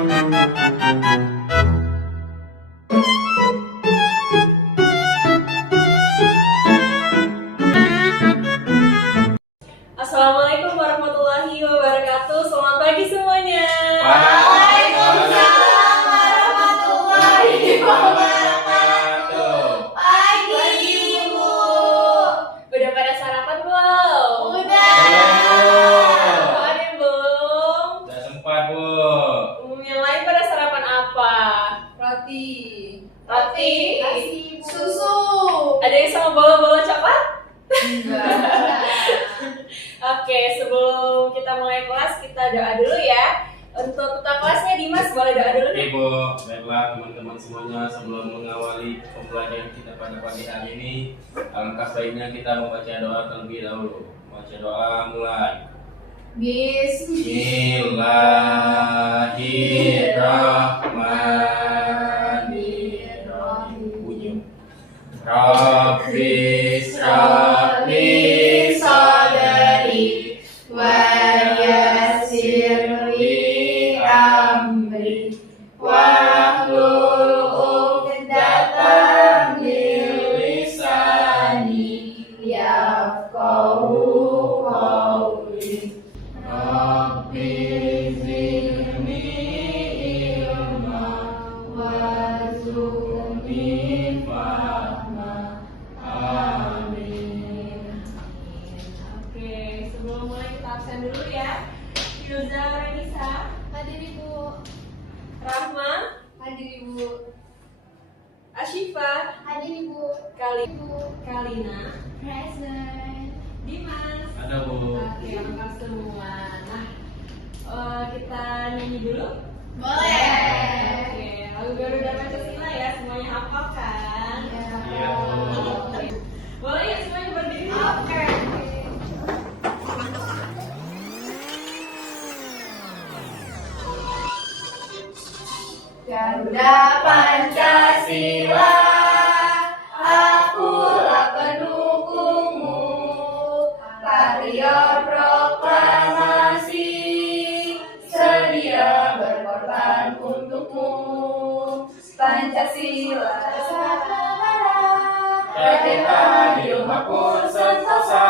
Assalamualaikum warahmatullahi wabarakatuh. Selamat pagi semuanya. Waalaikumsalam warahmatullahi wabarakatuh. Pagi Ibu. Udah pada sarapan belum? Udah. Ada yang belum? Udah sempat, Bu. Yang lain pada sarapan apa? Roti. Roti? Susu. Ada yang sama bola-bola coklat? Enggak. Oke, sebelum kita mulai kelas, kita doa dulu ya. Untuk ketua kelasnya Dimas, boleh doa dulu nih. Ibu, baiklah teman-teman semuanya, sebelum mengawali pembelajaran kita pada pagi hari ini, alangkah baiknya kita membaca doa terlebih dahulu. Baca doa mulai. Bismillahirrahmanirrahim. Bunyi. Rabbi shrah li sadri wa yassir li amri wahlul 'uqdatam min lisani yafqahu qawli. Rabbi zidni ilma warzuqni fahma. Amin. Oke, sebelum mulai kita absen dulu ya. Firza Renisa, Hadir Ibu. Rahma, Hadir Ibu. Ashifa, Hadir Ibu. Kalina, Present. Dimas. Ada, Bu. Oke, lengkap semua. Nah, kita nyanyi dulu. Boleh. Oke, lagu Garuda Pancasila ya, semuanya hafal kan? Iya, Bu. Oke. Boleh ya semuanya berdiri? Oke. Garuda Pancasila, akulah pendukungmu. Patriot proklamasi, sedia berkorban untukmu. Pancasila Merdeka di rumahku sentosa,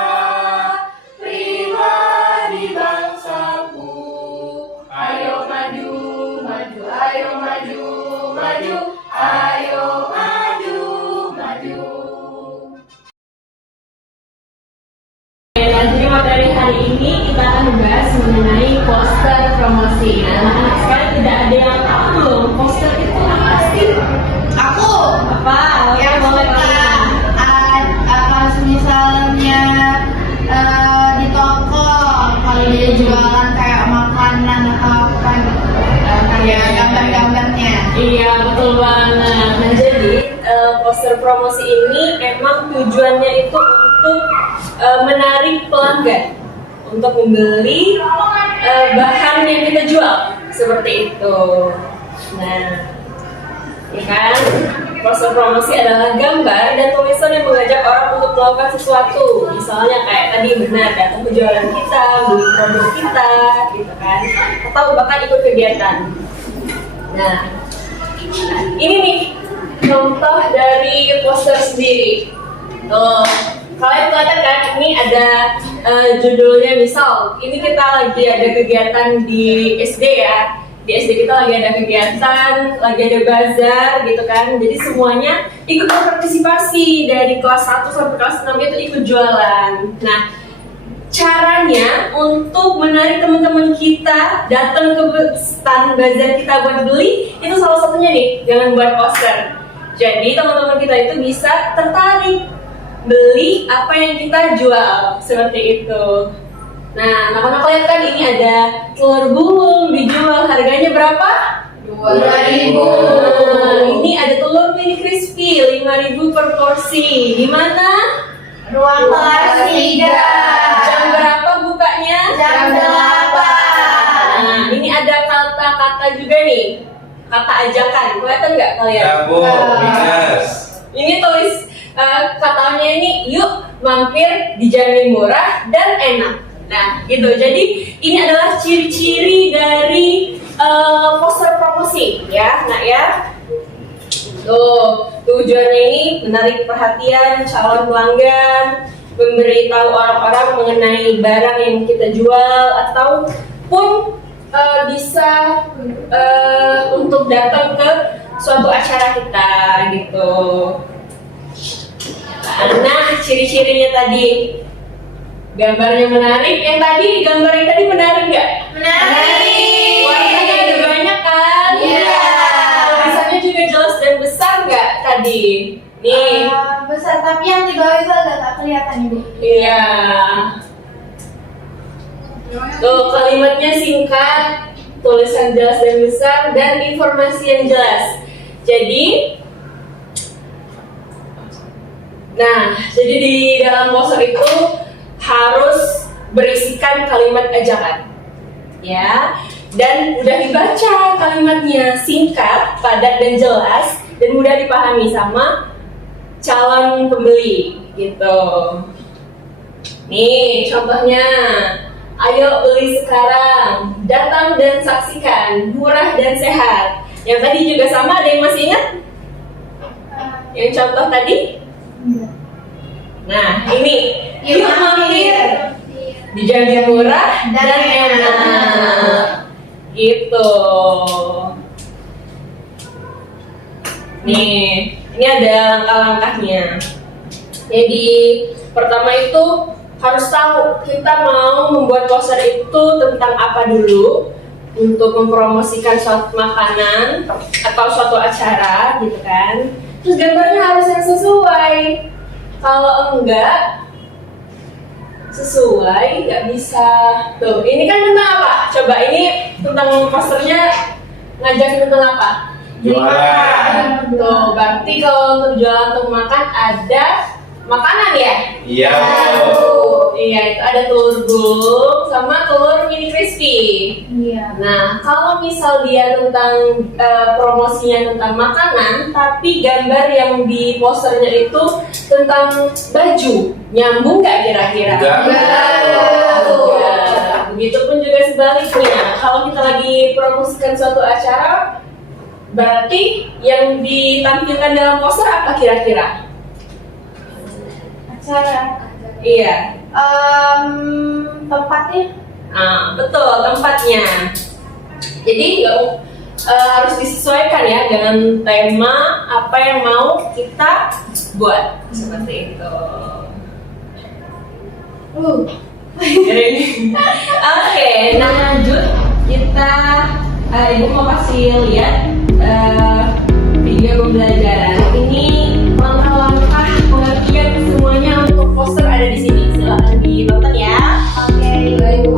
pribadi bangsaku. Ayo maju, maju, ayo maju, maju, ayo maju, maju. Jadi materi hari ini kita akan membahas mengenai poster promosi. Nah, anak-anak sekarang tidak ada yang tahu belum poster itu apa sih? Aku Apa? yang Boleh suka Kalina. apa misalnya di toko kalau dia jualan kayak makanan atau apa gitu, kayak gambar-gambarnya. Iya, betul banget. Nah, jadi poster promosi ini emang tujuannya itu untuk menarik pelanggan untuk membeli bahan yang kita jual seperti itu. Nah, ya kan? Poster promosi adalah gambar dan tulisan yang mengajak orang untuk melakukan sesuatu. Misalnya kayak tadi benar datang ke jualan kita, beli produk kita, gitu kan? Atau bahkan ikut kegiatan. Nah, ini nih contoh dari poster sendiri. Tuh, kalian kelihatan kan? Ini ada judulnya, misal ini kita lagi ada kegiatan di SD ya. Di SD kita lagi ada kegiatan, lagi ada bazar gitu kan. Jadi semuanya ikut berpartisipasi dari kelas 1 sampai kelas 6 itu ikut jualan. Nah, caranya untuk menarik teman-teman kita datang ke stand bazar kita buat beli, itu salah satunya nih, jangan buat poster. Jadi teman-teman kita itu bisa tertarik beli apa yang kita jual, seperti itu. Nah, anak-anak lihat kan ini ada telur gulung dijual, harganya berapa? 2.000. Nah, ini ada telur mini crispy 5.000 per porsi. Di mana? Ruang kelas 3. Jam berapa bukanya? Jam 8. Nah, ini ada kata-kata juga nih. Kata ajakan. Kelihatan nggak kalian? Ya, Bu. Minus. Ini tulis katanya ini, yuk mampir, dijamin murah dan enak. Nah, gitu. Jadi ini adalah ciri-ciri dari poster ya, nak ya. Tuh, tujuannya ini menarik perhatian calon pelanggan, memberitahu orang-orang mengenai barang yang kita jual, ataupun bisa untuk datang ke suatu acara kita gitu. Nah, ciri-cirinya tadi, gambarnya menarik. Gambar yang tadi menarik nggak? Menarik. Warnanya ada banyak kan? Iya. Tulisannya juga jelas dan besar nggak tadi? Nih. Besar, tapi yang di bawah itu agak nggak kelihatan ibu. Iya. Tuh, kalimatnya singkat, tulisan jelas dan besar, dan informasi yang jelas. Jadi di dalam poster itu harus berisikan kalimat ajakan, ya. Dan udah dibaca kalimatnya, singkat, padat dan jelas, dan mudah dipahami sama calon pembeli, gitu. Nih contohnya, ayo beli sekarang, datang dan saksikan, murah dan sehat. Yang tadi juga sama, ada yang masih ingat? Yang contoh tadi? Nah, ini yuk mampir, dijamin murah dan enak, gitu. Nih, ini ada langkah-langkahnya. Jadi pertama itu harus tahu kita mau membuat poster itu tentang apa dulu untuk mempromosikan suatu makanan atau suatu acara gitu kan. Terus gambarnya harus yang sesuai. Kalau enggak sesuai, nggak bisa. Tuh, ini kan tentang apa? Coba ini tentang posternya ngajakin tentang apa? Jualan. Tuh, berarti kalau untuk jualan untuk makan ada makanan ya? Iya. Iya, itu ada telur gulung sama telur mini crispy. Iya. Nah, kalau misal dia tentang promosinya tentang makanan, tapi gambar yang di posternya itu tentang baju, nyambung nggak kira-kira? Enggak. Begitupun juga sebaliknya, kalau kita lagi promosikan suatu acara, berarti yang ditampilkan dalam poster apa kira-kira? Acara. Iya. Tempatnya. Betul, tempatnya. Jadi harus disesuaikan ya dengan tema apa yang mau kita buat, seperti itu. Oke, nah lanjut kita ibu mau kasih lihat video pembelajaran. Ini langkah-langkah pengertian semuanya untuk poster ada di sini. Silahkan ditonton ya. Oke, baik.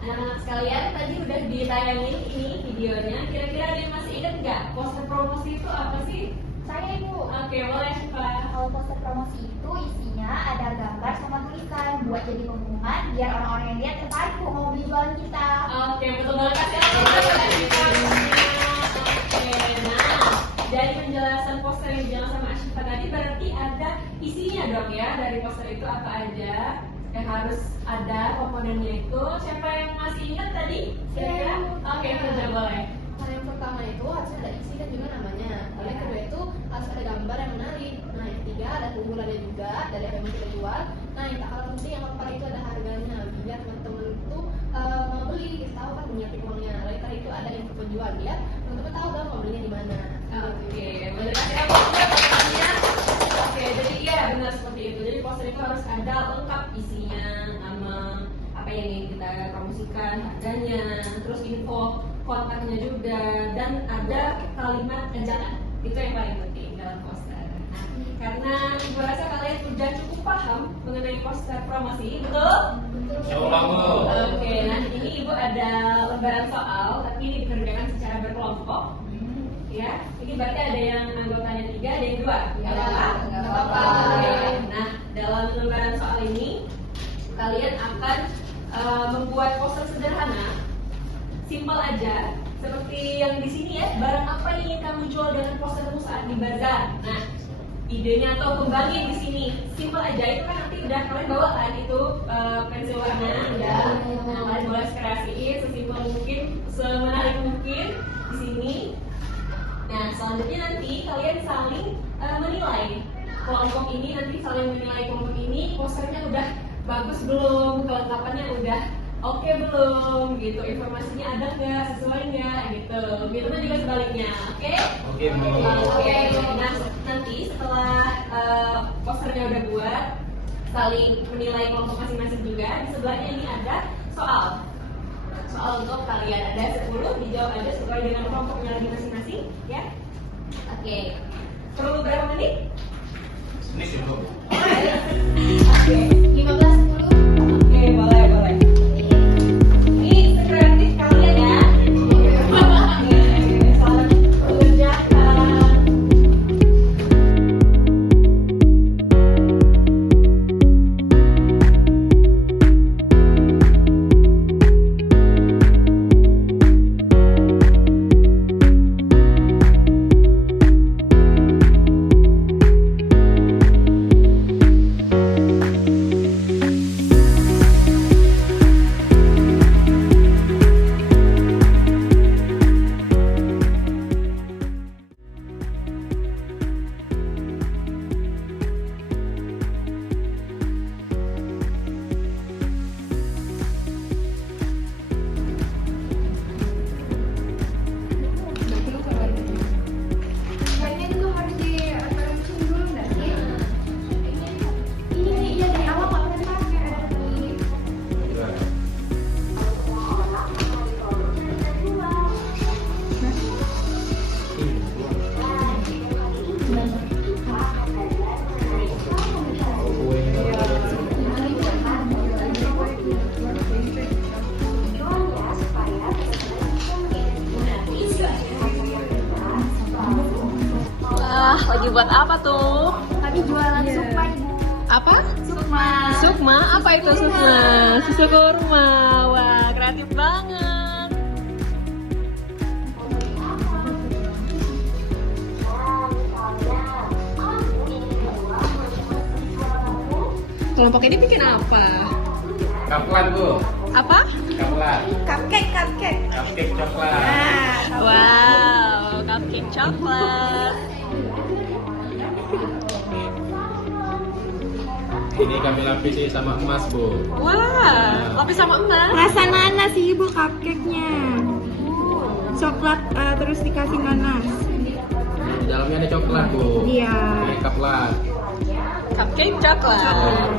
Anak-anak sekalian, tadi udah ditayangin ini videonya. Kira-kira ada yang masih ingat nggak poster promosi itu apa sih? Saya ibu. Oke, boleh Pak. Kalau poster promosi itu isinya ada gambar sama tulisan buat jadi pengumuman biar orang-orang yang lihat tertarik tuh mau beli jualan kita. Oke, betul banget. Kasih Oke, nah dari penjelasan poster yang dijelaskan sama Asyifa tadi berarti ada isinya dong ya, dari poster itu apa aja yang harus ada komponennya itu. Siapa yang masih ingat tadi? Kira-kira? Oke, sudah boleh. Hal yang pertama itu harus ada isi dan juga namanya. Lalu yang kedua itu harus ada gambar yang menarik. Nah yang ketiga ada keunggulannya juga dari apa yang mau kita jual. Nah yang tak kalah penting yang keempat itu ada harganya. Biar teman-teman itu mau beli, kita tahu kan punya uangnya. Lalu tadi itu ada info penjual biar teman-teman tahu dong mau belinya di mana. Oke, boleh kasih apa juga pertanyaannya? Oke, jadi iya benar seperti itu. Jadi poster itu harus ada lengkap isinya, nama apa yang ingin kita promosikan, harganya, terus info kontaknya juga, dan ada kalimat ajakan. Itu yang paling penting dalam poster. Nah, karena ibu rasa kalian sudah cukup paham mengenai poster promosi, betul? Coba Bu. Oke, nah ini ibu ada lembaran soal, tapi ini dikerjakan secara berkelompok. Ya, ini berarti ada yang anggotanya 3, ada yang 2. Nggak apa-apa? Nggak apa-apa. Oke, nah dalam lembaran soal ini kalian akan membuat poster sederhana, simpel aja, seperti yang di sini ya. Barang apa yang ingin kamu jual dengan postermu saat di bazar? Nah, idenya atau kembangnya di sini, simpel aja. Itu kan nanti udah kalian bawa kan itu pensil warna, udah. Nah, kalian boleh kreasiin sesimpel mungkin, semenarik mungkin di sini. Nah, selanjutnya nanti kalian saling menilai kelompok ini, nanti saling menilai kelompok ini posternya udah bagus belum, kelengkapannya udah oke belum, gitu, informasinya ada nggak, sesuai nggak, gitu. Begitu juga sebaliknya, oke? Oke, Bu. Oke. Nah, nanti setelah posternya udah buat, saling menilai kelompok masing-masing juga. Di sebelahnya ini ada soal untuk kalian, ada 10, dijawab aja sesuai dengan kelompoknya lagi masing-masing, ya. Oke. Perlu berapa menit? Ini cukup. Oke. 15 dulu. Oke, boleh. Ini sekreatif kalian ya. Selamat mengerjakan. Kayaknya itu harus diatur dulu nggak sih? Ini iya dari awal nggak pernah pakai ada tulis. Wah, lagi buat apa tuh? Tadi jualan sukma ibu. Apa? Sukma. Sukma? Apa itu sukma? Susu kurma. Wah, kreatif banget. Kelompok ini bikin apa? Kaplan, Bu. Apa? Kaplan. Cupcake. Cupcake coklat. Wow, cupcake coklat. Ini kami lapisi sama emas, Bu. Wah, lapis sama emas. Rasa nanas sih ibu cupcake-nya. Coklat terus dikasih nanas. Di dalamnya ada coklat, Bu. Iya. Ini kaplan. Cupcake coklat.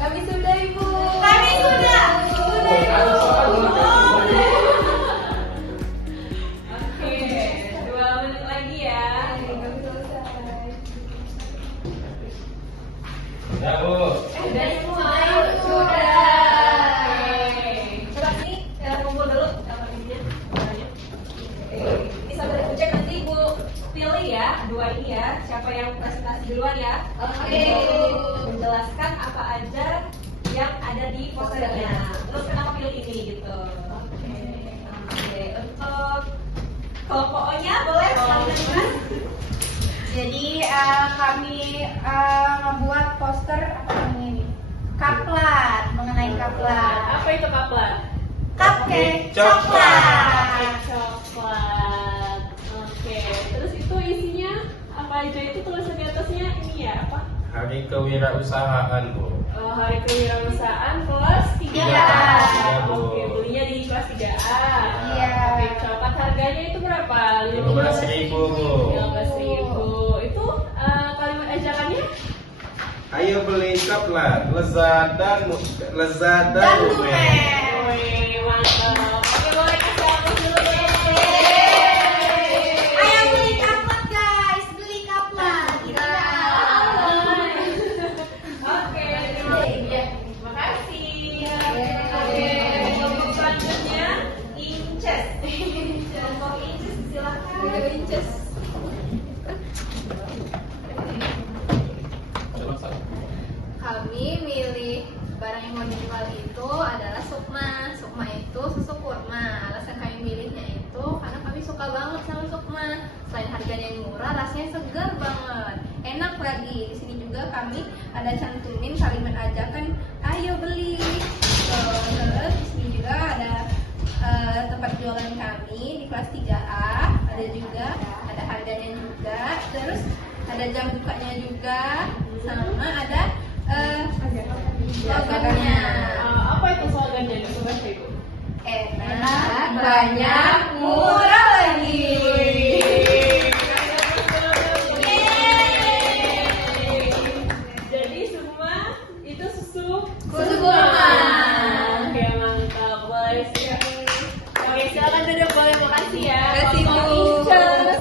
Kami sudah ibu. Oke, 2 menit lagi ya. Ya, Bu. Udah semua, sudah. Coba nih, kumpul dulu apa ininya. Ini sambil dicek nanti ibu pilih ya, 2 ini ya. Siapa yang presentasi duluan ya? Oke. Menjelaskan apa aja yang ada di posternya. Terus kenapa pilih ini gitu. Oke, untuk kelompok O-nya boleh sekalian Mas? Jadi kami membuat poster apa namanya ini? Kaplan, mengenai kaplan. Apa itu kaplan? Cupcake Coklat. Coklat. Oke, terus itu isinya apa aja? Itu tulisan di atasnya ini ya apa? Hari kewirausahaan, Bu. Oh, hari kewirausahaan kelas 3A. Iya, Bu. Oke, belinya di kelas 3A. Iya. Oke, coklat harganya itu berapa? 15.000, Bu. 15.000. Itu kalimat ajakannya? Ayo beli coklat, lezat dan lumer. Wih, mantap. Oke, boleh kasih aplaus dulu deh. Kelompok Inces silakan. Ayo Inces. Kami milih barang yang mau dijual itu adalah sukma. Sukma itu susu kurma. Alasan kami milihnya itu karena kami suka banget sama sukma. Selain harganya yang murah, rasanya segar banget, enak lagi. Di sini juga kami ada cantumin kalimat ajakan, ayo beli. Terus di sini juga ada tempat jualan kami di kelas 3A. Ada juga, ada harganya juga. Terus ada jam bukanya juga, sama ada slogannya. Apa itu slogannya? Coba saya Ibu. Enak, banyak, murah lagi. Jadi semua itu susu kurma. Oke, mantap. Boleh sih. Oke, silakan duduk. Boleh, makasih ya. Makasih, Bu. Inces.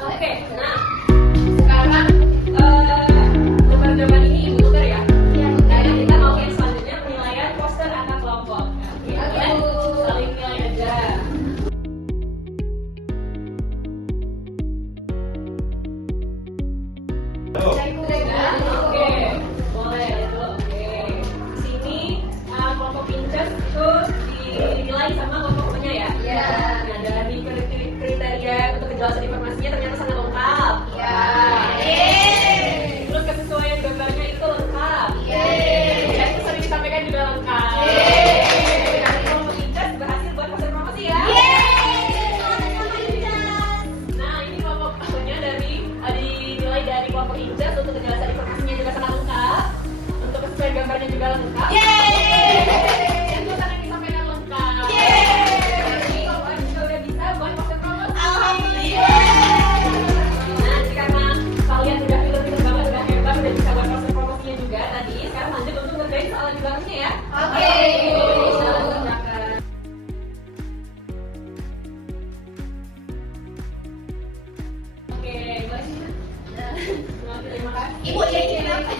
Oke, nah sekarang gambar-gambar ini Ibu tukar ya. Sekarang kita mau yang selanjutnya penilaian poster anak kelompok. Oke, kalian saling nilai aja. Oke, boleh itu. Oke, di sini kelompok Inces itu dinilai sama kelompoknya ya. Iya. Nah, dari kriteria untuk kejelasan informasinya ternyata sangat lengkap. Iya. Terus kesesuaian gambarnya itu lengkap. Iya. Ya, itu sering disampaikan juga lengkap. Nah, kelompok Inces berhasil buat poster promosi ya. Nah, ini kelompoknya dinilai dari kelompok Inces untuk kejelasan informasinya juga sangat lengkap. Untuk kesesuaian gambarnya juga lengkap. Itu sangat disampaikan lengkap. Jadi kelompok juga udah bisa buat poster promosi. Nah, jadi karena kalian udah pinter-pinter banget, udah hebat, udah bisa buat poster promosinya juga tadi. Sekarang lanjut untuk ngerjain soal di belakangnya ya. Oke. Silakan. Oke, boleh sih. Terima kasih. Ibu jadi apa?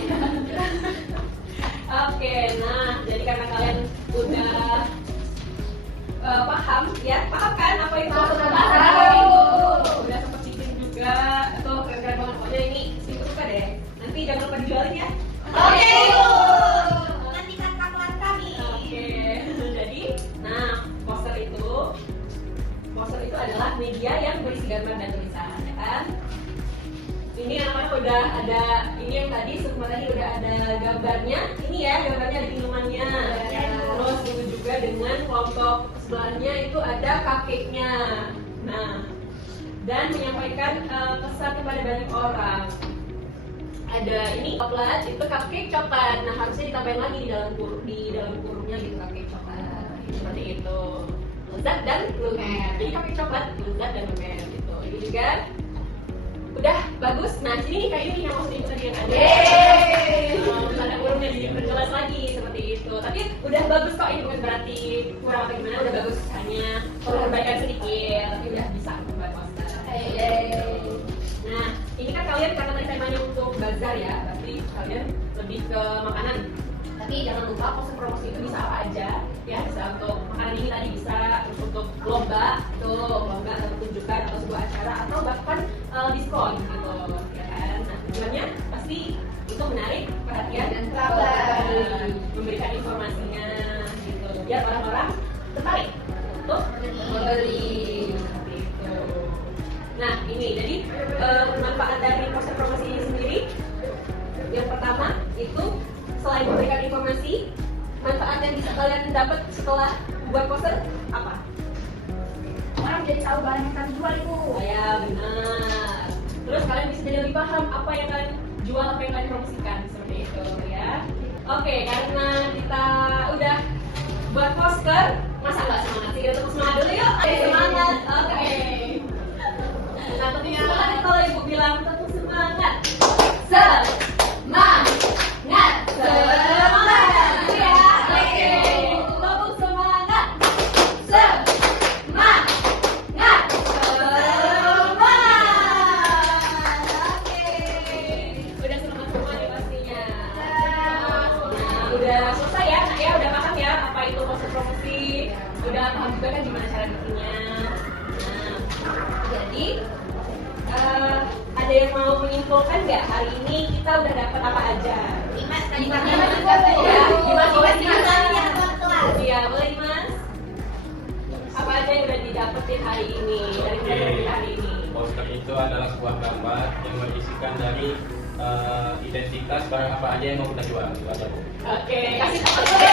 Oke, nah jadi karena kalian udah paham ya, paham kan apa itu poster promosi? Udah sempet bikin juga, atau keren-keren banget. Pokoknya ini itu suka deh. Nanti jangan lupa dijualin ya. Oke, Ibu. Nantikan kapan kami. Oke, jadi, nah poster itu adalah media yang berisi gambar dan tulisan, ya kan? Ini anak-anak udah ada, ini yang tadi semua tadi udah ada gambarnya. Ini ya gambarnya ada minumannya. Terus itu juga dengan kelompok sebelahnya itu ada cupcake-nya. Nah, dan menyampaikan pesan kepada banyak orang. Ada ini coklat, itu cupcake coklat. Nah, harusnya ditambahin lagi di dalam kurungnya gitu, cupcake coklat. Seperti itu. Lezat dan lumer. Jadi cupcake coklat, lezat dan lumer gitu. Ini juga udah bagus. Nah, sini nih kayak ini yang maksud ibu tadi yang ada. Tanda kurungnya diperjelas lagi seperti itu. Tapi udah bagus kok, ini bukan berarti kurang atau gimana, udah bagus, hanya perlu perbaikan sedikit, tapi udah bisa membuat poster. Nah, ini kan kalian karena tadi temanya untuk bazar ya, berarti kalian lebih ke makanan. Tapi jangan lupa poster promosi itu bisa apa aja, ya bisa untuk makanan ini tadi, bisa terus untuk lomba, lomba atau pertunjukan atau sebuah acara atau bahkan diskon gitu, ya kan? Nah, tujuannya pasti itu menarik perhatian dan memberikan informasinya gitu, biar orang-orang tertarik untuk membeli. Seperti itu. Nah, ini jadi manfaat dari poster promosi ini sendiri. Yang pertama itu selain memberikan informasi, manfaat yang bisa kalian dapat setelah buat poster apa? Orang jadi tahu barang yang kami jual, Ibu. Oh ya, benar. Terus kalian bisa jadi lebih paham apa yang kalian jual, apa yang kalian promosikan, seperti itu ya. Oke, karena kita udah buat poster, masa nggak semangat sih? Untuk semangat dulu yuk. Semangat. Oke. Nah, tentunya kalau ibu bilang tetap semangat. Semangat. Semangat. Ya. Oke. Tetap semangat. Semangat. Oke. Udah semangat semua nih pastinya. Nah, udah selesai ya. Nah, ya udah paham ya apa itu poster promosi. Udah paham juga kan gimana cara bikinnya. Nah, jadi ada yang mau menyimpulkan nggak hari ini kita udah dapat apa aja? Dimas, Ya, Dimas, ya, boleh Dimas. Apa aja yang udah didapetin hari ini dari presensi hari ini? Poster itu adalah sebuah gambar yang berisikan dari identitas barang apa aja yang mau kita jual. Itu aja, Bu. Oke, kasih tepuk tangan.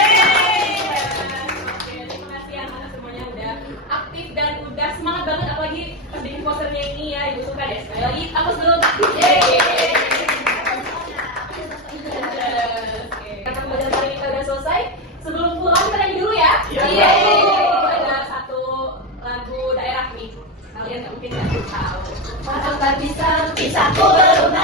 Oke, terima kasih anak-anak semuanya udah aktif dan udah semangat banget, apalagi pas bikin posternya ini ya, Ibu suka deh. Sekali lagi, aku dulu. Oke, karena pembelajaran hari kita udah selesai, sebelum pulang kita nyanyi dulu ya. Iya. Itu ada satu lagu daerah nih, kalian nggak mungkin nggak tahu. Masa pisahku belum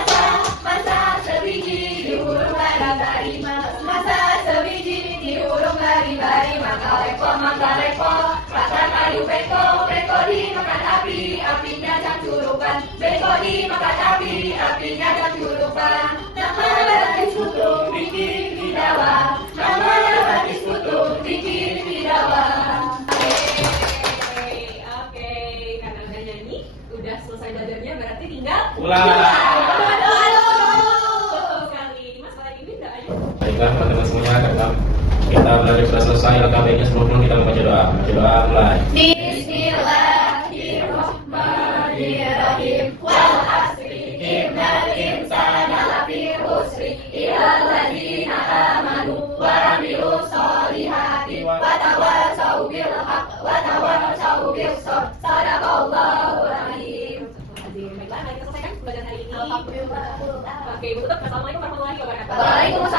masa sebiji di huruf bari masa sebiji di huruf bari maka lepo rasa kayu beko dimakan apinya dan curupan beko dimakan apinya dan curupan nama gadis putu bikin di dawa nama gadis putu bikin di dawa. Oke, karena udah nyanyi, udah selesai belajarnya, berarti tinggal Pulang. Betul sekali. Mas, kalau ini enggak aja. Baiklah teman-teman semuanya, karena kita belajar sudah selesai, alangkah baiknya sebelum kita membaca doa. Baca doa mulai. Bismillahirrahmanirrahim. Wal asri innal insana lafi khusri illal ladzina amanu wa amilus solihati wa tawassaw bil haqq wa tawassaw bis sabr. Sadaqallahul azim. Baiklah, mari kita selesaikan pelajaran hari ini. Alhamdulillah. Oke, Ibu tutup. Assalamualaikum warahmatullahi wabarakatuh. Waalaikumsalam